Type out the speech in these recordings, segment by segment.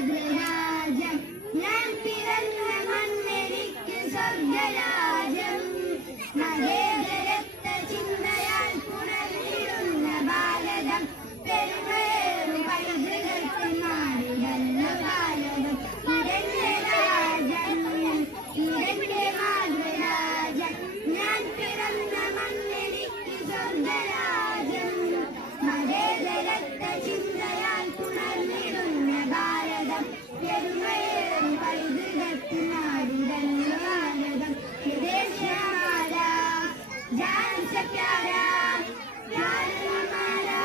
മാതൃരാജ്യം ഞാൻ പിറന്ന മണ്ണെനിക്ക് സ്വർഗരാജ്യം മതേതരത്വ ചിന്തയാൽ പുണർന്നിടുന്ന ഭാരതം പെരുമേറും പൈതൃകൾക്ക് നാടിടല്ല ഭാരതം ഇതെന്റെ രാജ്യം ഇതെന്റെ മാതൃരാജ്യം ഞാൻ പിറന്ന മണ്ണെനിക്ക് സ്വർഗരാജ്യം മതേതരത്വ ചിന്തയാൽ പുണർന്നിടുന്ന ഭാരതം പെരുമയേറും പൈതൃകൾക്ക് നാടിടല്ല ഭാരതം വിദേശ ഹമാരാ जान से प्यारा प्यार हमारा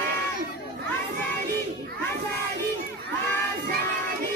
आजादी आजादी आजादी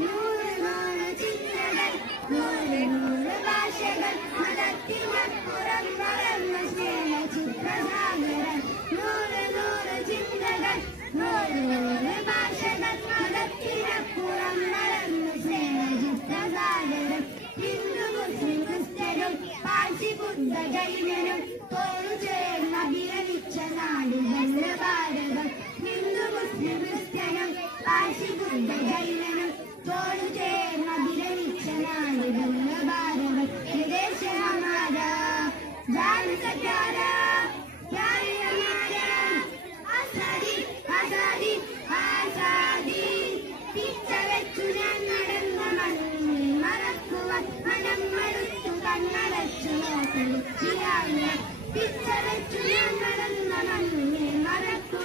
नूर नूर चित्रകൾ നൂറ് നൂറ് ഭാഷകൾ മതത്തിനപ്പുറം വളർന്ന സ്നേഹ ചിത്രസാഗരം നൂറ് നൂറ് ചിന്തകൾ നൂറ് നൂറ് ഭാഷകൾ മതത്തിനപ്പുറം വളർന്ന സ്നേഹ ചിത്രസാഗരം ഹിന്ദു മുസ്ലിം ക്രിസ്ത്യനും പാഴ്സി ബുദ്ധ ജൈനനും തോളു ചേർന്ന് അഭിരമിച്ച നാടുകളിൽ ഭാരതം ഹിന്ദു മുസ്ലിം ക്രിസ്ത്യനും പാഴ്സി ബുദ്ധ ജൈനനും തോളു ചേർന്ന് അഭിരമിച്ച നാടുകളിൽ ഭാരതം വിദേശ ഹമാരാ ജാൻ സെ പ്യാരാ പ്യാർ ഹമാരാ ആസാദി ആസാദി ആസാദി പിച്ചവെച്ചു ഞാൻ നടന്ന മണ്ണിൽ മറക്കുവാൻ മനം മടുത്തു കണ്ണടച്ചു നോക്കി പിച്ചവെച്ചു ഞാൻ നടന്ന മണ്ണിൽ മറക്കുവാൻ